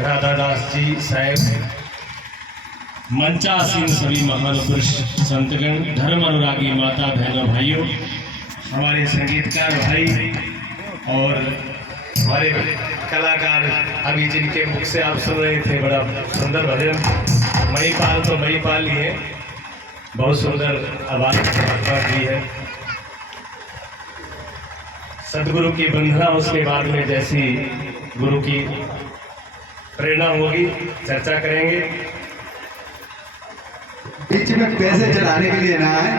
राधादास जी साहेब, मंचासीन सभी महान पुरुष संतगण, धर्म अनुरागी माता बहनों भाइयों, हमारे संगीतकार भाई और हमारे कलाकार, अभी जिनके मुख से आप सुन रहे थे बड़ा सुंदर भजन महिपाल, तो महिपाल ही है, बहुत सुंदर आवाज दी है। सदगुरु की वंदना, उसके बाद में जैसी गुरु की प्रेरणा होगी चर्चा करेंगे। बीच में पैसे चढ़ाने के लिए ना है,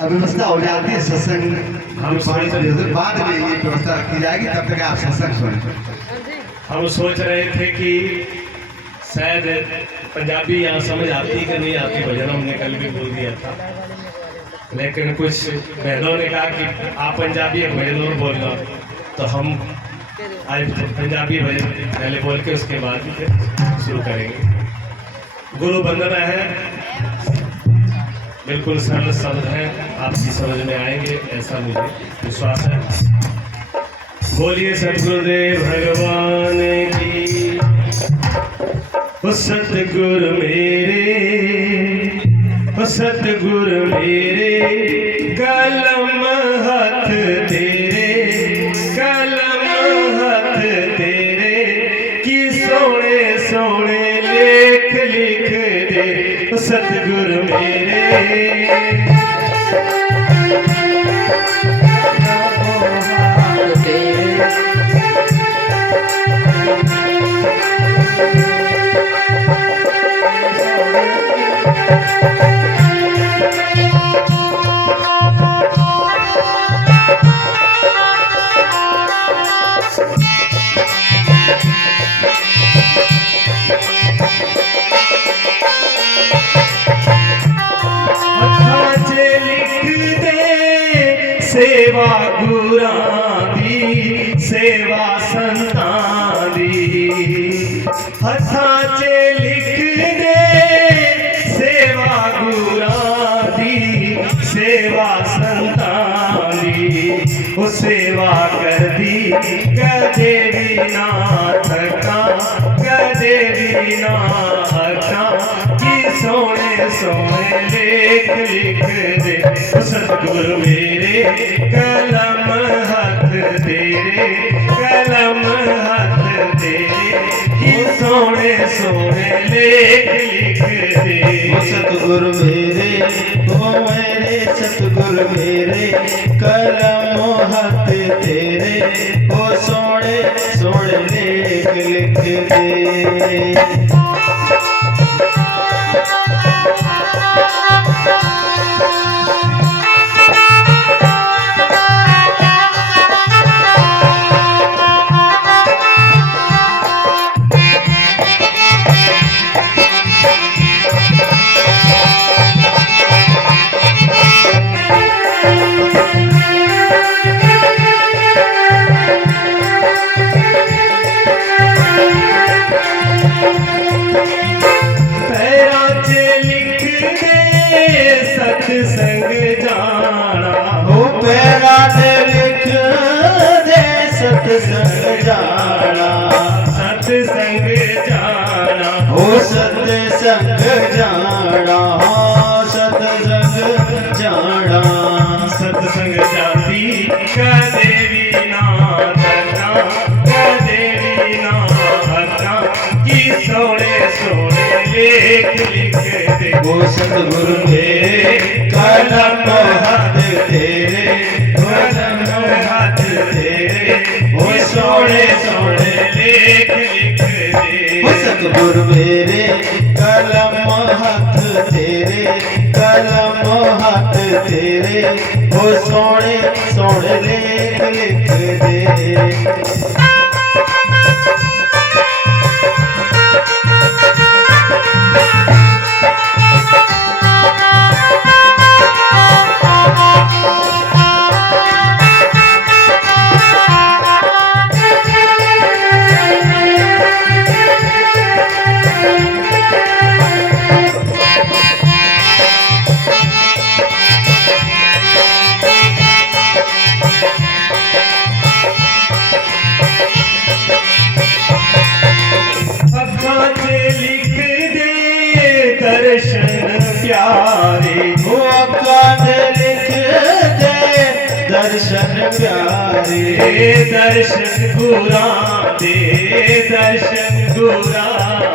अव्यवस्था हो जाती है सत्संग, हम बाद में ये व्यवस्था रखी जाएगी, तब तक आप सत्संग सुने। हम सोच रहे थे कि शायद पंजाबी यहाँ समझ आती कि नहीं आती भजन, हमने कल भी बोल दिया था, लेकिन कुछ बहनों ने कहा कि आप पंजाबी भजन और बोलना, तो हम आज पंजाबी भजन पहले बोल के उसके बाद फिर शुरू करेंगे। गुरु वंदना है, बिल्कुल सरल शब्द है, आपकी समझ में आएंगे ऐसा मुझे विश्वास है। बोलिए सतगुरुदेव भगवान की, सतगुरु मेरे, सतगुरु मेरे, कलम हाथ तेरे, कलम हाथ तेरे, कि सोने सोने लेख लिख दे सतगुरु मेरे। सेवा गुरां दी, सेवा संतां दी, हथां च लिख दे सेवा गुरां दी, सेवा संतां दी, ओ सेवा कर दी कदे भी ना थका, कदे भी ना थका, कि सोने सोने लेख लिख दे सतगुरु मेरे, कलम हाथ तेरे, कलम हाथ तेरे, कि सोने सोने लेख लिख दे सतगुरु मेरे, ओ मेरे सतगुरु मेरे, कलम हाथ तेरे, ओ सोने सोने लेख लिख दे। सत्संग जाना, हो पैरा ते लिख दे सत्संग जाना, सत्संग जाना, हो सत्संग जाना, सत्संग जाना, सत्संग जाती कदे भी ना थका, कदे भी ना थका, कि सोने सोने लेख लिख दे वो सतगुरु मेरे, कलम हाथ तेरे, कलम हाथ तेरे, वो सोने सोने लेख लिख दे वो सतगुरु मेरे, कलम हाथ तेरे, कलम हाथ तेरे, वो सोने सोने लेख लिख दे। दर्शन प्यारे दर्शन गुरा दे दर्शन गुरा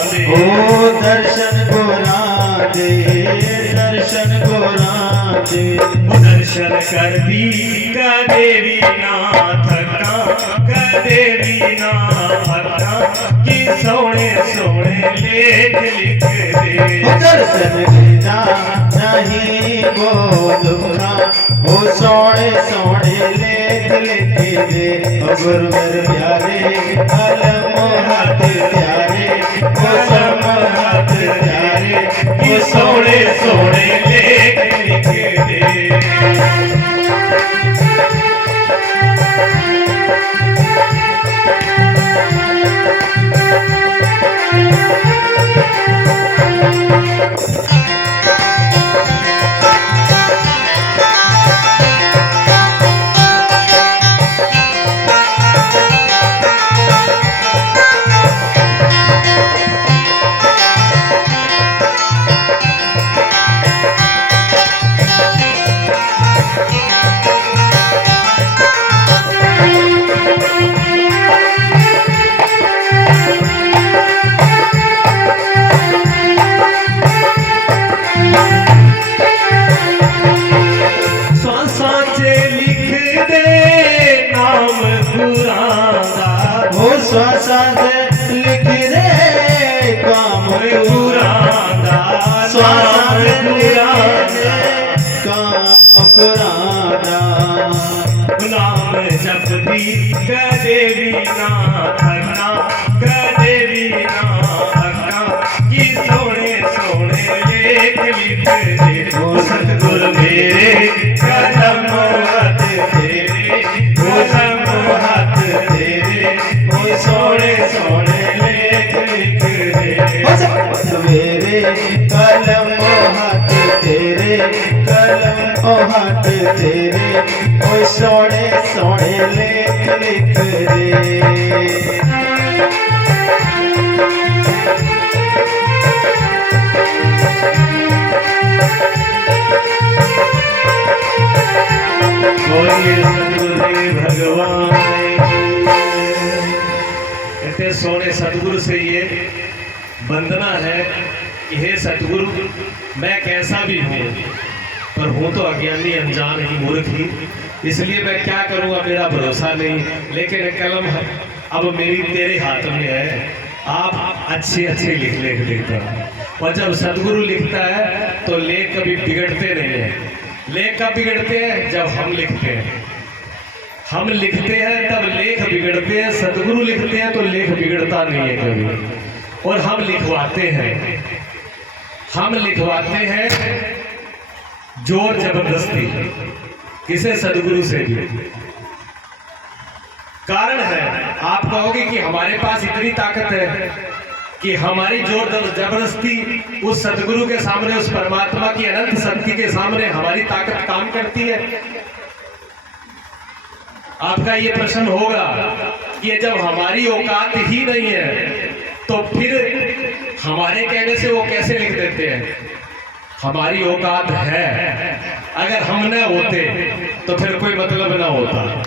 दे ओ दर्शन गोरा दे दर्शन गोरा दे दर्शन कर दी कदेवी नाथ का कदेवी नाथ की सोने सोने लेख लिख दे दर्शन बिना नहीं बोलूंगा वो सोने सोने लेख लिख दे गुरु मेरे प्यारे कलम हाथ प्यारे वो सब हाथ प्यारे की सोने सोने लेख लिख दे श्वासा से लिख दे काम पुराना श्वासा से लिख दे काम पुराना नाम जपती कदेवी नाथ कदेवी नाथ की सोने सोने लेख लिख दे ओ सतगुरु मेरे कदम हाथ तेरे कदम हाथ तेरे ओ सोने सोने लेख लिख दे मेरे कलम हाथ तेरे कलम हाथ तेरे ओ सोने सोने लेख लिख दे भगवान कहते सोने सतगुरु से ये वंदना है कि हे सतगुरु मैं कैसा भी हूँ पर हूँ तो अज्ञानी अनजान ही मूर्ख ही इसलिए मैं क्या करूँगा मेरा भरोसा नहीं लेकिन कलम अब मेरी तेरे हाथ में है आप अच्छे अच्छे लिख देता और जब सतगुरु लिखता है तो लेख कभी बिगड़ते नहीं है लेख कब बिगड़ते हैं जब हम लिखते हैं हम लिखते हैं तब लेख बिगड़ते हैं सतगुरु लिखते हैं तो लेख बिगड़ता नहीं है कभी और हम लिखवाते हैं जोर जबरदस्ती किसे सतगुरु से भी कारण है आप कहोगे कि हमारे पास इतनी ताकत है कि हमारी जोर जबरदस्ती उस सतगुरु के सामने उस परमात्मा की अनंत शक्ति के सामने हमारी ताकत काम करती है आपका ये प्रश्न होगा कि जब हमारी औकात ही नहीं है तो फिर हमारे कहने से वो कैसे लिख देते हैं हमारी औकात है अगर हम न होते तो फिर कोई मतलब ना होता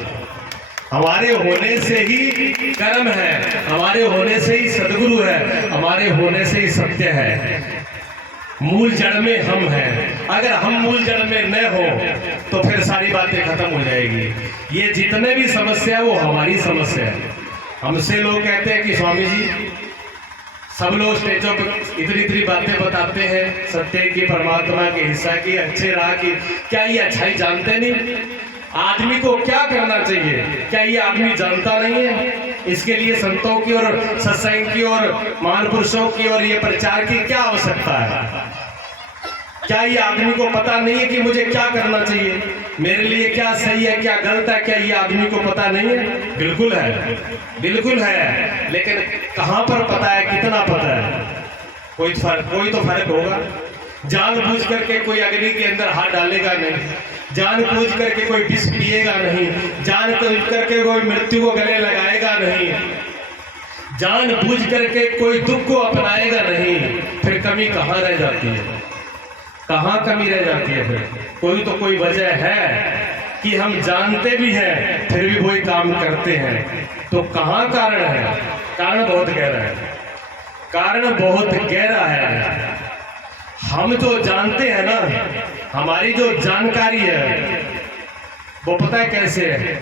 हमारे होने से ही कर्म है हमारे होने से ही सद्गुरु है हमारे होने से ही सत्य है मूल जड़ में हम हैं अगर हम मूल जड़ में न हो तो फिर सारी बातें खत्म हो जाएगी ये जितने भी समस्या है वो हमारी समस्या है हमसे लोग कहते हैं कि स्वामी जी सब लोग स्टेजों पर इतनी इतनी बातें बताते हैं सत्य की परमात्मा की हिस्सा की अच्छे राह की क्या ये अच्छाई जानते नहीं आदमी को क्या करना चाहिए क्या ये आदमी जानता नहीं है इसके लिए संतों की और सत्संग की और महान पुरुषों की और ये प्रचार की क्या आवश्यकता है क्या ये आदमी को पता नहीं है कि मुझे क्या करना चाहिए मेरे लिए क्या सही है क्या गलत है क्या ये आदमी को पता नहीं है बिल्कुल है लेकिन कहां पर पता है कितना पता है कोई तो फर्क होगा जानबूझ करके कोई अग्नि के अंदर हाथ डालेगा नहीं जानबूझ करके कोई विष पिएगा नहीं जानबूझ करके कोई मृत्यु को गले लगाएगा नहीं जानबूझ करके कोई दुख को अपनाएगा नहीं फिर कमी कहाँ रह जाती है कहाँ कमी रह जाती है फिर कोई तो कोई वजह है कि हम जानते भी हैं फिर भी वही काम करते हैं। तो कहाँ कारण है? कारण बहुत गहरा है, कारण बहुत गहरा है। हम जो जानते हैं ना, हमारी जो जानकारी है वो पता है कैसे है?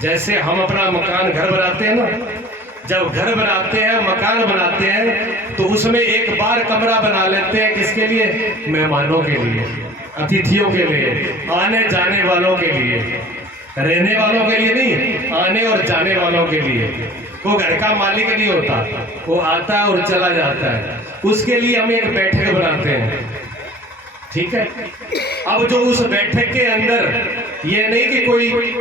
जैसे हम अपना मकान घर बनाते हैं ना, जब घर बनाते हैं मकान बनाते हैं तो उसमें एक बार कमरा बना लेते हैं, किसके लिए? मेहमानों के लिए, अतिथियों के लिए, आने जाने वालों के लिए, रहने वालों के लिए नहीं, आने और जाने वालों के लिए। वो घर का मालिक नहीं होता, वो आता है और चला जाता है, उसके लिए हम एक बैठक बनाते हैं, ठीक है। अब जो उस बैठक के अंदर ये नहीं कि कोई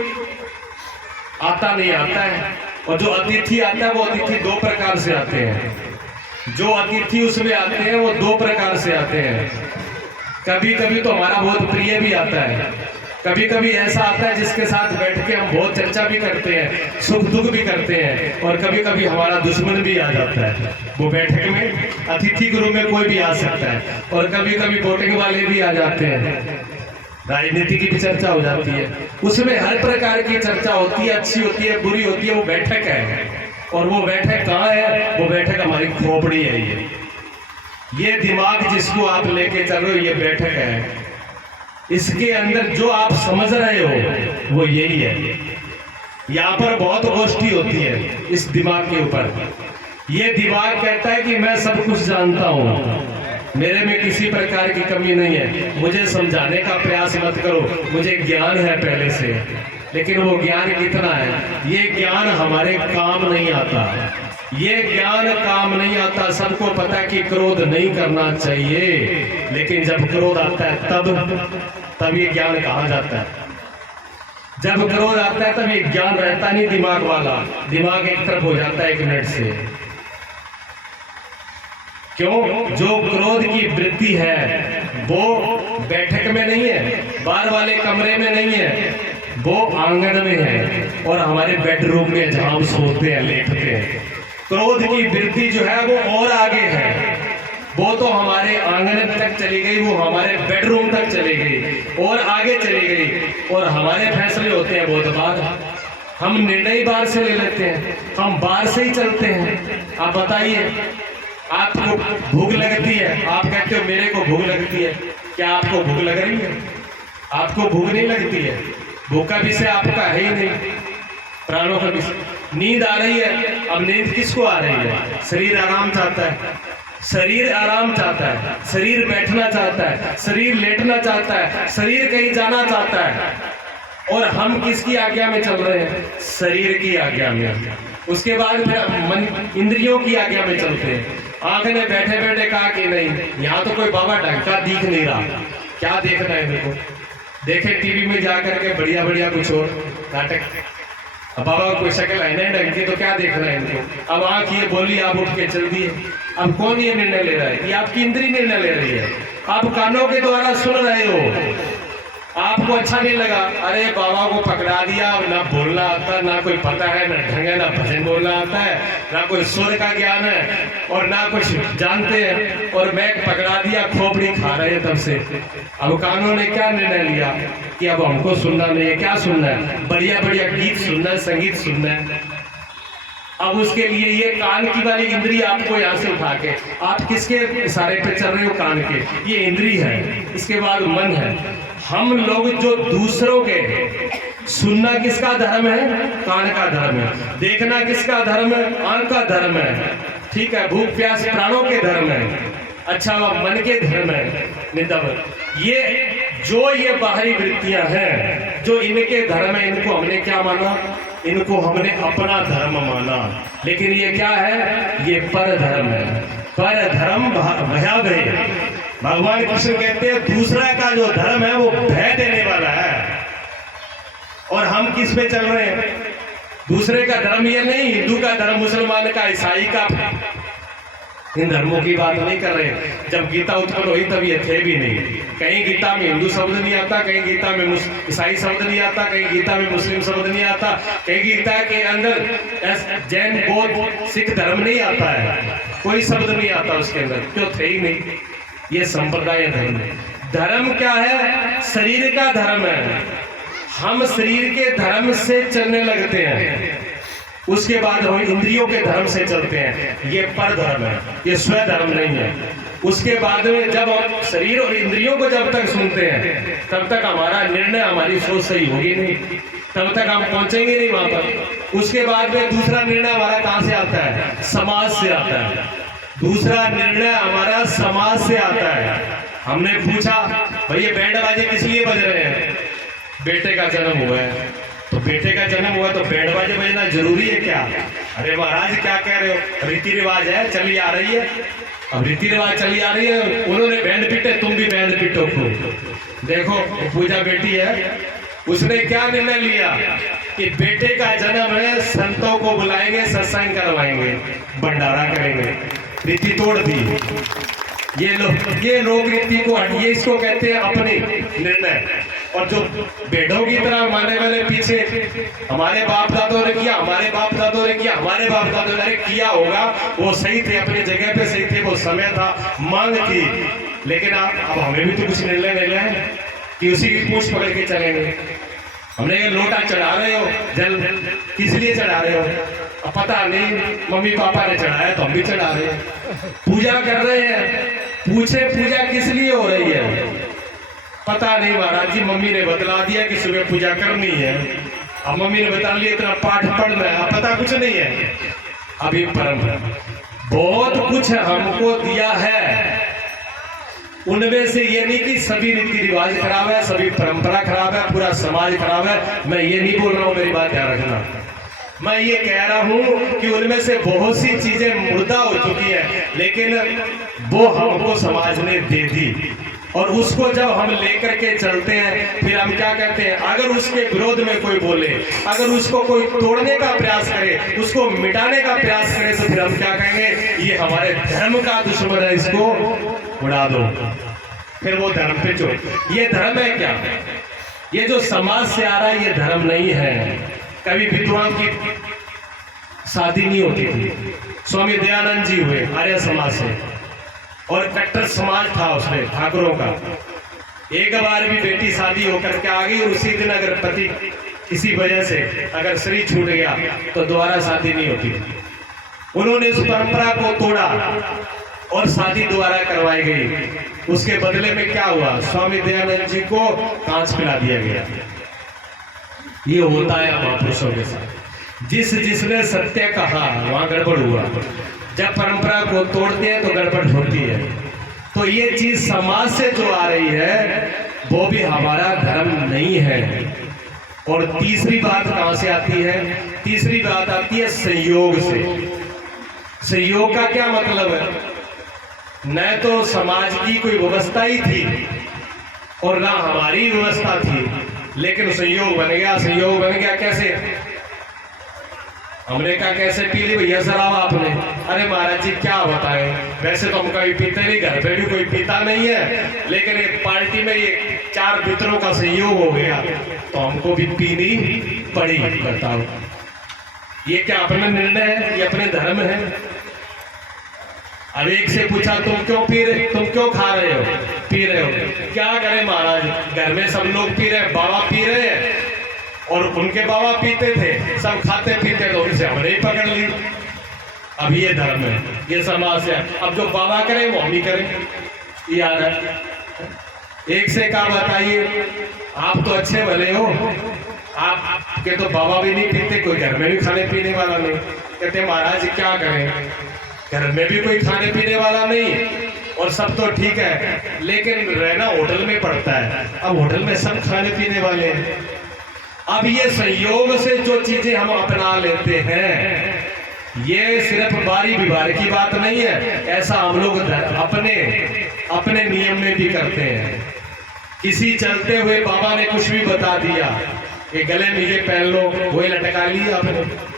आता नहीं आता है, और जो अतिथि आता है वो अतिथि दो प्रकार से आते हैं। जो अतिथि उसमें आते हैं वो दो प्रकार से आते हैं। कभी कभी तो हमारा बहुत प्रिय भी आता है, कभी कभी ऐसा आता है जिसके साथ बैठ के हम बहुत चर्चा भी करते हैं, सुख दुख भी करते हैं, और कभी कभी हमारा दुश्मन भी आ जाता है वो बैठक में। अतिथि के रूप में कोई भी आ सकता है, और कभी कभी वोटिंग वाले भी आ जाते हैं, राजनीति की भी चर्चा हो जाती है, उसमें हर प्रकार की चर्चा होती है, अच्छी होती है, बुरी होती है। वो बैठक है, और वो बैठक कहाँ है? वो बैठक हमारी खोपड़ी है। ये दिमाग जिसको आप लेके चल रहे हो, ये बैठक है। इसके अंदर जो आप समझ रहे हो वो यही है। यहाँ पर बहुत गोष्ठी होती है इस दिमाग के ऊपर। ये दिमाग कहता है कि मैं सब कुछ जानता हूँ, मेरे में किसी प्रकार की कमी नहीं है, मुझे समझाने का प्रयास मत करो, मुझे ज्ञान है पहले से। लेकिन वो ज्ञान कितना है? ये ज्ञान हमारे काम नहीं आता, ये ज्ञान काम नहीं आता। सबको पता है कि क्रोध नहीं करना चाहिए, लेकिन जब क्रोध आता है तब ये ज्ञान कहाँ जाता है? जब क्रोध आता है तब ये ज्ञान रहता नहीं दिमाग वाला, दिमाग एक तरफ हो जाता है 1 मिनट से। क्यों? जो क्रोध की वृत्ति है वो बैठक में नहीं है, बाहर वाले कमरे में नहीं है, वो आंगन में है, और हमारे बेडरूम में जहां हम सोते हैं, लेटते हैं। क्रोध की वृत्ति जो है वो और आगे है, वो तो हमारे आंगन तक चली गई, वो हमारे बेडरूम तक चली गई और आगे चली गई, और हमारे फैसले होते हैं बहुत बाद। हम निर्णय बाहर से ले लेते हैं, हम बाहर से ही चलते हैं। आप बताइए, आपको भूख लगती है, आप कहते हो मेरे को भूख लगती है, क्या आपको भूख लग रही है? आपको भूख नहीं लगती है, भूख का विषय आपका है ही नहीं, प्राणों का विषय। नींद आ रही है, अब नींद किसको आ रही है? शरीर आराम चाहता है, शरीर आराम चाहता है, शरीर बैठना चाहता है, शरीर लेटना चाहता है, शरीर कहीं जाना चाहता है, और हम किसकी आज्ञा में चल रहे हैं? शरीर की आज्ञा में। उसके बाद फिर मन इंद्रियों की आज्ञा में चलते हैं। आंख ने बैठे बैठे कहा कि नहीं, यहाँ तो कोई बाबा ढंका दिख नहीं रहा, क्या देखना है देखो, देखे टीवी में जा करके बढ़िया बढ़िया कुछ और नाटक। अब बाबा कोई शक्ल है नहीं ढंग की, तो क्या देखना है इनको? अब आंख ये बोली, आप उठ के चल दिए। अब कौन ये निर्णय ले रहा है? ये आपकी इंद्री निर्णय ले रही है। आप कानों के द्वारा सुन रहे हो, आपको अच्छा नहीं लगा, अरे बाबा को पकड़ा दिया, ना बोलना आता, ना कोई पता है, ना ढंग है, ना भजन बोलना आता है, ना कोई सुर का ज्ञान है, और ना कुछ जानते हैं, और मैं पकड़ा दिया, खोपड़ी खा रहे हैं तब से। अब कानों ने क्या निर्णय लिया कि अब हमको सुनना नहीं है। क्या सुनना है? बढ़िया बढ़िया गीत सुनना है, संगीत सुनना है। अब उसके लिए ये कान की वाली इंद्री आपको यहाँ से उठा के, आप किसके इशारे पे चल रहे हो? कान के, ये इंद्री है। इसके बाद मन है। हम लोग जो दूसरों के, सुनना किसका धर्म है? कान का धर्म है। देखना किसका धर्म है? आंख का धर्म है, ठीक है। भूख प्यास प्राणों के धर्म है। अच्छा, वह मन के धर्म है। नितब ये बाहरी वृत्तियां हैं, जो इनके धर्म है, इनको हमने क्या माना? इनको हमने अपना धर्म माना। लेकिन ये क्या है? ये पर धर्म है। पर धर्म भयावह। भगवान कृष्ण कहते हैं दूसरा का जो धर्म है वो भय देने वाला है। और हम किस पे चल रहे हैं? दूसरे का धर्म ये नहीं, हिंदू का धर्म, मुसलमान का, ईसाई का, इन धर्मों की बात नहीं कर रहे। जब गीता उत्पन्न हुई तब ये थे भी नहीं। कहीं गीता में हिंदू शब्द नहीं आता, कहीं गीता में ईसाई शब्द नहीं आता, कहीं गीता में मुस्लिम शब्द नहीं आता, कहीं गीता के अंदर जैन बौद्ध सिख धर्म नहीं आता है, कोई शब्द नहीं आता उसके अंदर, क्यों? थे ही नहीं। ये संप्रदाय धर्म है। धर्म क्या है? शरीर का धर्म है। हम शरीर के धर्म से चलने लगते हैं, उसके बाद हम इंद्रियों के धर्म से चलते हैं। ये पर धर्म है, ये स्व धर्म नहीं है। उसके बाद में जब हम शरीर और इंद्रियों को जब तक सुनते हैं तब तक हमारा निर्णय, हमारी सोच सही होगी नहीं, तब तक हम पहुंचेंगे नहीं वहां पर। उसके बाद में दूसरा निर्णय हमारा कहां से आता है? समाज से आता है। दूसरा निर्णय हमारा समाज से आता है। हमने पूछा भाई ये बैंड बाजे किस लिए बज रहे हैं? बेटे का जन्म हुआ है, तो बेटे का जन्म हुआ तो बैंड बाजे बजना जरूरी है क्या? अरे महाराज क्या कह रहे हो, रीति रिवाज है, चली आ रही है। अब रीति रिवाज चली आ रही है, उन्होंने बैंड पीटे, तुम भी बैंड पीटो खूब। देखो पूजा बेटी है, उसने क्या निर्णय लिया कि बेटे का जन्म है, संतों को बुलाएंगे, सत्संग करवाएंगे, भंडारा करेंगे। रीति तोड़ दी। ये लोग रीति को हटिए, इसको कहते हैं अपने निर्णय। और जो बेटों की तरह मानने वाले पीछे हमारे बाप दादों ने किया, हमारे बाप दादों ने किया, हमारे बाप दादों ने किया होगा, वो सही थे, अपनी जगह पे सही थे, वो समय था, मांग थी। लेकिन अब हमें भी तो कुछ निर्णय लेना है कि उसी की पूछ पकड़ के चलेंगे। हमने ये लोटा चढ़ा रहे हो, जल किस लिए चढ़ा रहे हो? अब पता नहीं, मम्मी पापा ने चढ़ाया तो हम भी चढ़ा रहे हैं। पूजा कर रहे हैं, पूछे पूजा किस लिए हो रही है? पता नहीं महाराज जी, मम्मी ने बतला दिया कि सुबह पूजा करनी है। अब मम्मी ने बता लिया इतना पाठ पढ़ना है, अब पता कुछ नहीं है। अभी परंपरा बहुत कुछ हमको दिया है, उनमें से ये नहीं कि सभी रीति रिवाज खराब है, सभी परंपरा खराब है, पूरा समाज खराब है। मैं ये नहीं बोल रहा हूँ, मेरी बात ध्यान रखना। मैं ये कह रहा हूँ कि उनमें से बहुत सी चीजें मुर्दा हो चुकी है, लेकिन वो हमको समाज ने दे दी। और उसको जब हम लेकर के चलते हैं, फिर हम क्या करते हैं? अगर उसके विरोध में कोई बोले, अगर उसको कोई तोड़ने का प्रयास करे, उसको मिटाने का प्रयास करे, तो फिर हम क्या कहेंगे? ये हमारे धर्म का दुश्मन है, इसको उड़ा दो। फिर वो धर्म पे जो ये धर्म है क्या? ये जो समाज से आ रहा है ये धर्म नहीं है। कभी विद्वान की शादी नहीं होती थी। स्वामी दयानंद जी हुए आर्य समाज से, और कट्टर समाज था उसमें ठाकुरों का। एक बार भी बेटी शादी होकर के आ गई और उसी दिन अगर पति किसी वजह से अगर शरीर छूट गया तो दोबारा शादी नहीं होती। उन्होंने इस परंपरा को तोड़ा और शादी दोबारा करवाई गई। उसके बदले में क्या हुआ? स्वामी दयानंद जी को कांच पिला दिया गया। ये होता है महापुरुषों के साथ। जिसने सत्य कहा वहां गड़बड़ हुआ। जब परंपरा को तोड़ते हैं तो गड़बड़ होती है। तो ये चीज समाज से जो आ रही है वो भी हमारा धर्म नहीं है। और तीसरी बात कहां से आती है? तीसरी बात आती है संयोग से। संयोग का क्या मतलब है? न तो समाज की कोई व्यवस्था ही थी और ना हमारी व्यवस्था थी, लेकिन संयोग बन गया। संयोग बन गया कैसे? हमने कहा कैसे पी ली भैया शराब आपने? अरे महाराज जी क्या बताएं, वैसे तो हम कभी पीते नहीं, घर पे भी कोई पीता नहीं है, लेकिन एक पार्टी में ये 4 मित्रों का संयोग हो गया तो हमको भी पीनी पड़ी। बताओ ये क्या अपना निर्णय है? ये अपने धर्म है? अब एक से पूछा तुम क्यों पी रहे, तुम क्यों खा रहे हो, पी रहे हो? क्या करें महाराज, घर में सब लोग पी रहे हैं, बाबा पी रहे हैं और उनके बाबा पीते थे, सब खाते पीते, तो उनसे हमने ही पकड़ ली। अब ये धर्म है, ये समाज है। अब जो बाबा करें वो हम ही करें, याद है। एक से कहा बताइए, आप तो अच्छे भले हो, आपके तो बाबा भी नहीं पीते, कोई घर में भी खाने पीने वाला नहीं। कहते महाराज क्या करें, घर में भी कोई खाने पीने वाला नहीं और सब तो ठीक है, लेकिन रहना होटल में पड़ता है। अब होटल में सब खाने पीने वाले हैं। अब ये संयोग से जो चीजें हम अपना लेते हैं, ये सिर्फ बारी बिबार की बात नहीं है। ऐसा हम लोग अपने नियम में भी करते हैं। किसी चलते हुए बाबा ने कुछ भी बता दिया कि गले में ये पहन लो, वही लटका लिया आपने।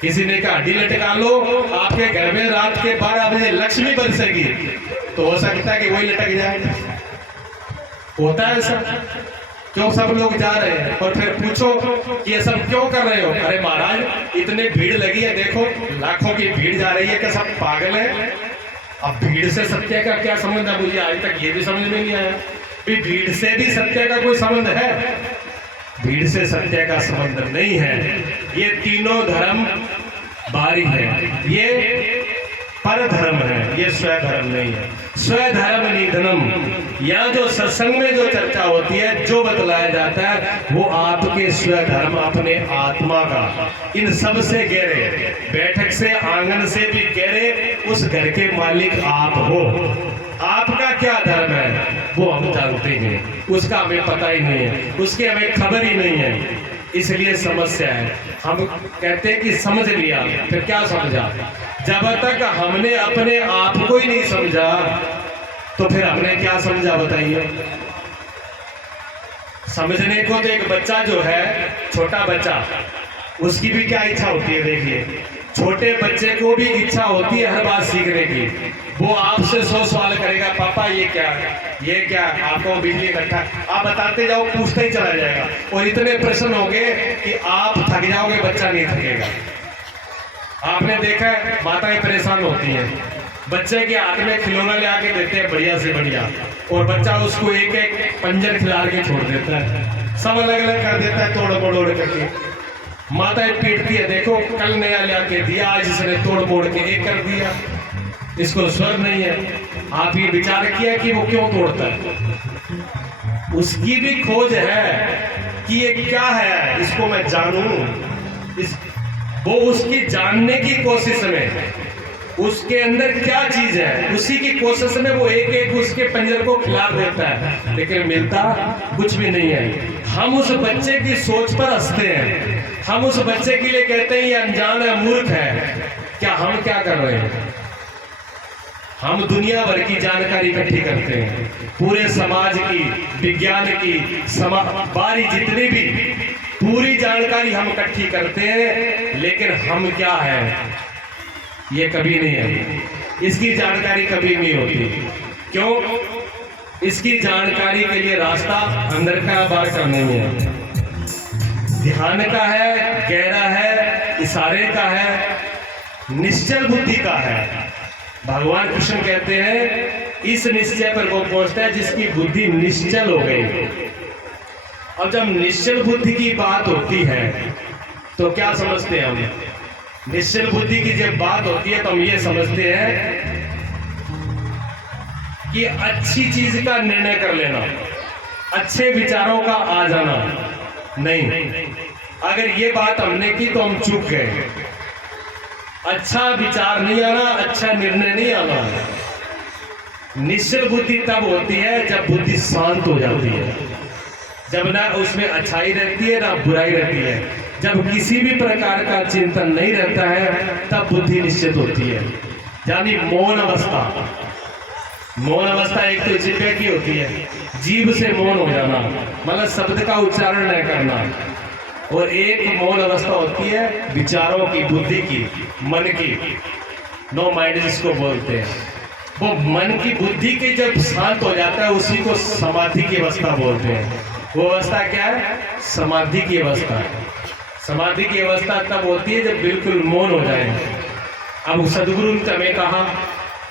किसी ने कहा हड्डी लटका लो, आपके घर में रात के 12 बजे लक्ष्मी बरसेगी, तो हो सकता है कि वही लटक जाए। होता है सब। क्यों सब लोग जा रहे हैं? और फिर पूछो कि ये सब क्यों कर रहे हो? अरे महाराज इतनी भीड़ लगी है, देखो लाखों की भीड़ जा रही है, क्या सब पागल है? अब भीड़ से सत्य का क्या संबंध है? मुझे आज तक ये भी समझ में नहीं आया। भीड़ से भी सत्य का कोई संबंध है? भीड़ से सत्य का संबंध नहीं है। ये तीनों धर्म बाहरी है, ये पर धर्म है, ये स्वधर्म नहीं है। स्वधर्म निधनम, यहाँ जो सत्संग में जो चर्चा होती है, जो बतलाया जाता है, वो आपके स्वधर्म, अपने आत्मा का, इन सब से गहरे, बैठक से आंगन से भी गहरे, उस घर के मालिक आप हो। आपका क्या धर्म है वो हम जानते हैं, उसका हमें पता ही नहीं है, उसकी हमें खबर ही नहीं है, इसलिए समस्या है। हम कहते हैं कि समझ लिया, फिर क्या समझा? जब तक हमने अपने आप को ही नहीं समझा तो फिर हमने क्या समझा बताइए? समझने को तो एक बच्चा जो है, छोटा बच्चा, उसकी भी क्या इच्छा होती है? देखिए, छोटे बच्चे को भी इच्छा होती है हर बात सीखने की। वो आपसे 100 सवाल करेगा, पापा ये क्या है, ये क्या है, आपको बिजली इकट्ठा, आप बताते जाओ, पूछते ही चला जाएगा, और इतने प्रश्न होंगे कि आप थक जाओगे, बच्चा नहीं थकेगा। आपने देखा है, माताएं परेशान होती हैं, बच्चे के हाथ में खिलौना ले आके देते हैं बढ़िया से बढ़िया, और बच्चा उसको एक एक पंजर खिला के छोड़ देता है, सब अलग अलग कर देता है, तोड़ मरोड़ करके। माताएं पीटती है, देखो कल नया ले आके दिया, आज इसने तोड़ मोड़ के एक कर दिया, इसको स्वर नहीं है। आप ये विचार किया कि वो क्यों तोड़ता है? उसकी भी खोज है कि ये क्या है, इसको मैं जानूं। वो उसकी जानने की कोशिश में, उसके अंदर क्या चीज है, उसी की कोशिश में वो एक एक उसके पंजर को खिला देता है, लेकिन मिलता कुछ भी नहीं है। हम उस बच्चे की सोच पर हंसते हैं, हम उस बच्चे के लिए कहते हैं ये अनजान है, मूर्ख है। क्या हम क्या कर रहे हैं? हम दुनिया भर की जानकारी इकट्ठी करते हैं, पूरे समाज की, विज्ञान की, बारी जितनी भी पूरी जानकारी हम इकट्ठी करते हैं, लेकिन हम क्या है ये कभी नहीं है। इसकी जानकारी कभी नहीं होती। क्यों? इसकी जानकारी के लिए रास्ता अंदर का बाहर का नहीं है, ध्यान का है, गहरा है, इशारे का है, निश्चल बुद्धि का है। भगवान कृष्ण कहते हैं इस निश्चय पर वो पहुंचता है जिसकी बुद्धि निश्चल हो गई। अब जब निश्चल बुद्धि की बात होती है तो क्या समझते हैं हम? निश्चल बुद्धि की जब बात होती है तो हम ये समझते हैं कि अच्छी चीज का निर्णय कर लेना, अच्छे विचारों का आ जाना। नहीं, अगर ये बात हमने की तो हम चूक गए। अच्छा विचार नहीं आना, अच्छा निर्णय नहीं आना। निश्चल बुद्धि तब होती है जब बुद्धि शांत हो जाती है, जब ना उसमें अच्छाई रहती है ना बुराई रहती है, जब किसी भी प्रकार का चिंतन नहीं रहता है, तब बुद्धि निश्चित होती है, यानी मौन अवस्था। मौन अवस्था एक तो जिह्वा की होती है, जीभ से मौन हो जाना, मतलब शब्द का उच्चारण न करना, और एक मौन अवस्था होती है विचारों की, बुद्धि की, मन की, नो माइंड जिसको बोलते हैं। वो मन की, बुद्धि की जब शांत हो जाता है उसी को समाधि की अवस्था बोलते हैं। वो अवस्था क्या है? समाधि की अवस्था। समाधि की अवस्था तब होती है जब बिल्कुल मौन हो जाए। अब सदगुरु ने हमें कहा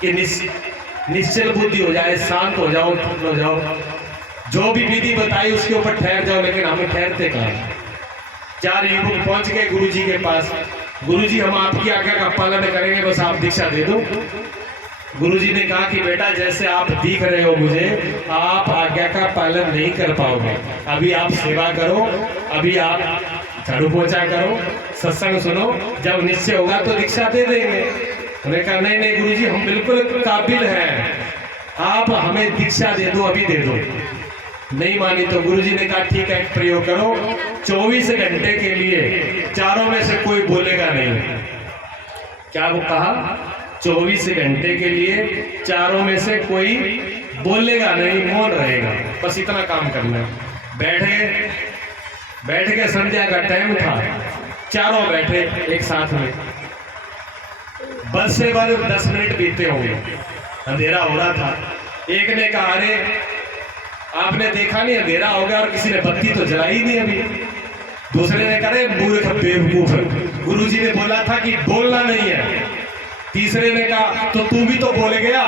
कि निश्चल बुद्धि हो जाए, शांत हो जाओ, चुप हो जाओ, जो भी विधि बताई उसके ऊपर ठहर जाओ, लेकिन हम ठहरते कहाँ? 4 युवक पहुंच गए गुरुजी के पास। गुरुजी हम आपकी आज्ञा का पालन करेंगे, बस आप दीक्षा दे दो। गुरुजी ने कहा कि बेटा जैसे आप दिख रहे हो मुझे, आप आज्ञा का पालन नहीं कर पाओगे। अभी आप सेवा करो, अभी आप झाड़ू पोछा करो, सत्संग सुनो, जब निश्चय होगा तो दीक्षा दे देंगे। उन्होंने कहा नहीं नहीं गुरुजी हम बिल्कुल काबिल हैं, आप हमें दीक्षा दे दो, अभी दे दो। नहीं मानी तो गुरुजी ने कहा ठीक है, एक प्रयोग करो, 24 घंटे के लिए चारों में से कोई बोलेगा नहीं। क्या वो कहा? 24 घंटे के लिए चारों में से कोई बोलेगा नहीं, मौन रहेगा, बस इतना काम करना है। बैठ के संध्या का टाइम था, चारों बैठे एक साथ में। बस से बाद 10 मिनट बीते होंगे, अंधेरा हो रहा था। एक ने कहा अरे आपने देखा नहीं अंधेरा हो गया और किसी ने बत्ती तो जलाई नहीं अभी। दूसरे ने कहा मूर्ख बेवकूफ, गुरुजी ने बोला था कि बोलना नहीं है। तीसरे ने कहा तो तू भी तो बोले गया,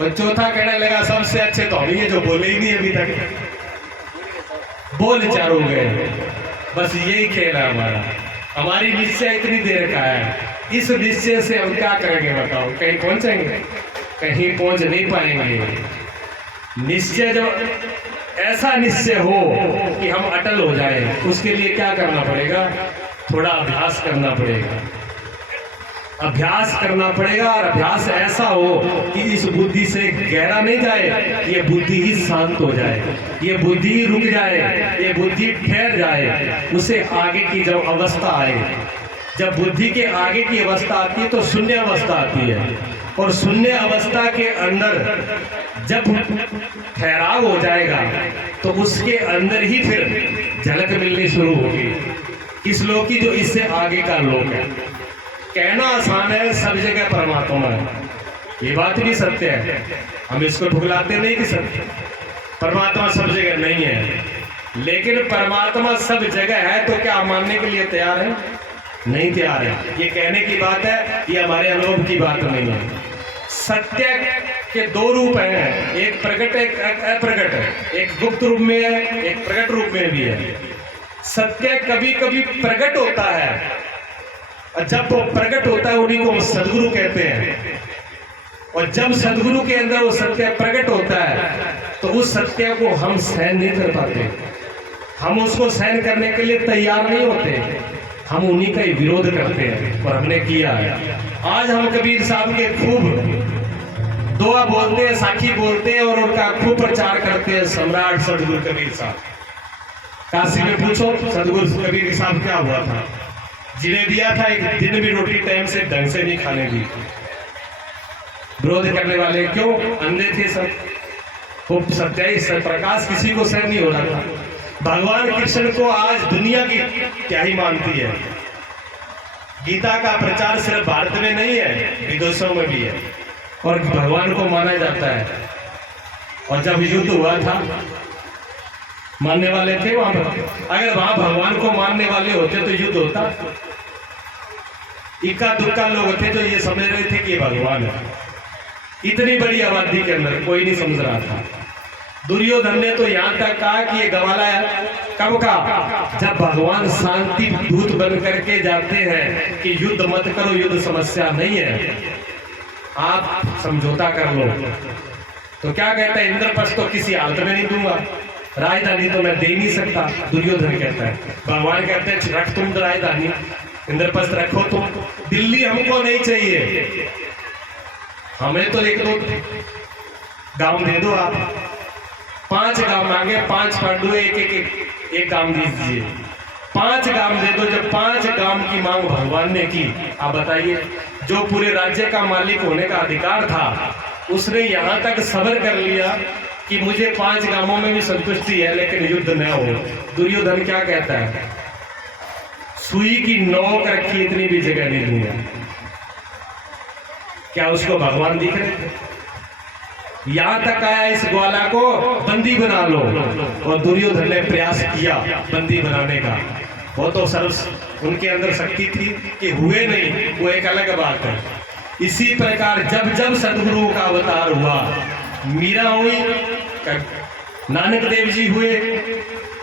और चौथा कहने लगा सबसे अच्छे तो हम ही है जो बोले ही नहीं अभी तक। बोल चारों गए। बस यही खेल है हमारा। हमारी निश्चय इतनी देर का है, इस निश्चय से हम क्या करेंगे बताओ? कहीं पहुंचेंगे? कहीं पहुंच नहीं पाएंगे। निश्चय जब ऐसा निश्चय हो कि हम अटल हो जाएं, उसके लिए क्या करना पड़ेगा? थोड़ा अभ्यास करना पड़ेगा। अभ्यास करना पड़ेगा, और अभ्यास ऐसा हो कि इस बुद्धि से गहरा नहीं जाए, ये बुद्धि ही शांत हो जाए, ये बुद्धि ही रुक जाए, ये बुद्धि ठहर जाए। उसे आगे की जब अवस्था आए, जब बुद्धि के आगे की अवस्था आती है तो शून्य अवस्था आती है, और शून्य अवस्था के अंदर जब ठहराव हो जाएगा तो उसके अंदर ही फिर झलक मिलनी शुरू होगी इस लोक की, जो इससे आगे का लोक है। कहना आसान है, सब जगह परमात्मा है, ये बात भी सत्य है। हम इसको ठुकराते नहीं कि सत्य परमात्मा सब जगह नहीं है, लेकिन परमात्मा सब जगह है तो क्या मानने के लिए तैयार है? नहीं तैयार है। ये कहने की बात है, ये हमारे अनुभव की बात नहीं है। सत्य के दो रूप हैं, एक प्रकट एक अप्रकट है, एक गुप्त रूप में है, एक प्रकट रूप में भी है। सत्य कभी कभी प्रकट होता है, और जब वो प्रकट होता है उन्हीं को सदगुरु कहते हैं। और जब सदगुरु के अंदर वो सत्य प्रकट होता है तो उस सत्य को हम सहन नहीं कर पाते, हम उसको सहन करने के लिए तैयार नहीं होते, हम उन्हीं का ही विरोध करते हैं, और हमने किया है। आज हम कबीर साहब के खूब दुआ बोलते हैं, साखी बोलते हैं, और उनका खूब प्रचार करते हैं। सम्राट सदगुरु कबीर साहब, काशी में पूछो सदगुरु कबीर साहब क्या हुआ था, जिन्हें दिया था एक दिन भी रोटी टाइम से ढंग से नहीं खाने दी। विरोध करने वाले क्यों? अंधे थे सब। वो सत्याई प्रकाश किसी को सहन नहीं हो रहा था। भगवान कृष्ण को आज दुनिया की क्या ही मानती है। गीता का प्रचार सिर्फ भारत में नहीं है, विदेशों में भी है, और भगवान को माना जाता है। और जब युद्ध हुआ था, मानने वाले थे वहां पर। अगर वहां भगवान को मानने वाले होते तो युद्ध होता? इक्का दुक्का लोग होते जो ये समझ रहे थे कि ये भगवान है। इतनी बड़ी आबादी के अंदर कोई नहीं समझ रहा था। दुर्योधन ने तो यहां तक कहा कि ये गवाला है। कब का? जब भगवान शांति दूत बन करके जाते हैं कि युद्ध मत करो, युद्ध समस्या नहीं है, आप समझौता कर लो। तो क्या कहता है इंद्रप्रस्थ तो किसी हालत में नहीं दूंगा, राजधानी तो मैं दे नहीं सकता। दुर्योधन कहता है, भगवान कहते हैं रख तुम राजधानी, इंद्रप्रस्थ रखो तुम, दिल्ली हमको नहीं चाहिए, हमें तो एक दो गांव दे दो आप। 5 गांव मांगे, 5 पांडु, एक गांव दीजिए, 5 गांव दे दो। जब 5 गांव की मांग भगवान ने की, आप बताइए, जो पूरे राज्य का मालिक होने का अधिकार था, उसने यहां तक सब्र कर लिया कि मुझे 5 गांवों में भी संतुष्टि है, लेकिन युद्ध न हो। दुर्योधन क्या कहता है? सुई की नोक रखी, इतनी भी जगह नहीं दूंगा। क्या उसको भगवान दिख रहे थे? यहां तक आया इस ग्वाला को बंदी बना लो, और दुर्योधन ने प्रयास किया बंदी बनाने का। वो तो सर्व उनके अंदर शक्ति थी कि हुए नहीं, वो एक अलग बात है। इसी प्रकार जब जब सदगुरुओं का अवतार हुआ, मीरा हुई, नानक देव जी हुए,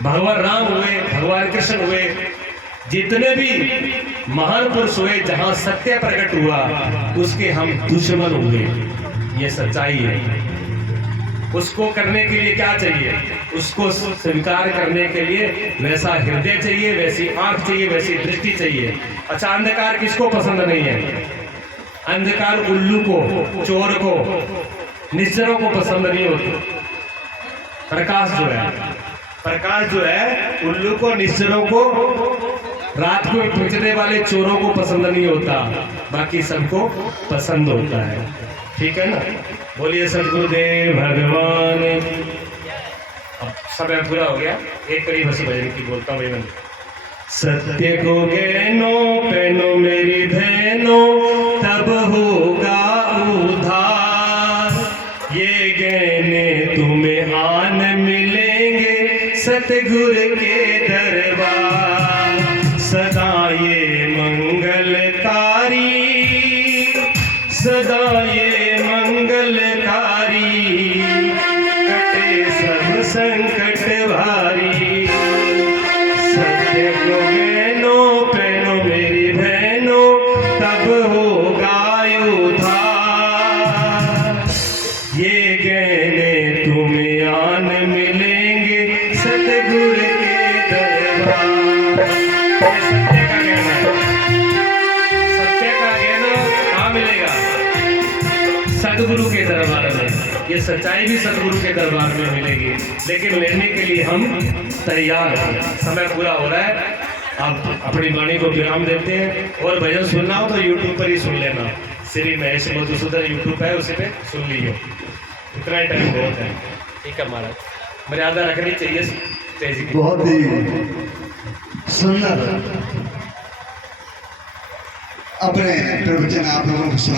भगवान राम हुए, भगवान कृष्ण हुए, जितने भी महान पुरुष हुए, जहां सत्य प्रकट हुआ उसके हम दुश्मन हुए। ये सच्चाई है। उसको करने के लिए क्या चाहिए? उसको स्वीकार करने के लिए वैसा हृदय चाहिए, वैसी आंख चाहिए, वैसी दृष्टि चाहिए। अच्छा, अंधकार किसको पसंद नहीं है? अंधकार उल्लू को, चोर को, निश्चरों को पसंद नहीं होती। प्रकाश जो है उल्लू को, निश्चरों को, रात को पहुंचने वाले चोरों को पसंद नहीं होता, बाकी सबको पसंद होता है। ठीक है ना? बोलिए सदगुरुदेव भगवान। अब समय पूरा हो गया, एक कड़ी बस भजन की बोलता हूँ मैं। सत्य को गहनो पहनो मेरी बहनों, तब होगा उद्धार। ये गहने तुम्हें आन मिलेंगे सतगुर के दरबार। सदा ये मंगलकारी, सदा ये मंगलकारी, कटे सब संकट भारी। होगा उधार, ये गहने तुम्हें आन मिलेंगे सतगुरु के दरबार। ये सत्य का कहना है। सत्य का कहना कहाँ मिलेगा? सतगुरु के दरबार में। ये सच्चाई भी सतगुरु के दरबार में मिलेगी, लेकिन लेने के लिए हम तैयार हैं। समय पूरा हो रहा है, आप अपनी वाणी को विराम देते हैं। और भजन सुनना हो तो यूट्यूब पर ही सुन लेना, श्री महेश मधुसूदन यूट्यूब है, उसी पे सुन लीजिए। इतना ही टाइम बहुत है। ठीक है महाराज, मर्यादा रखनी चाहिए तेजी की। बहुत ही सुंदर अपने प्रवचन आप लोगों को सुना।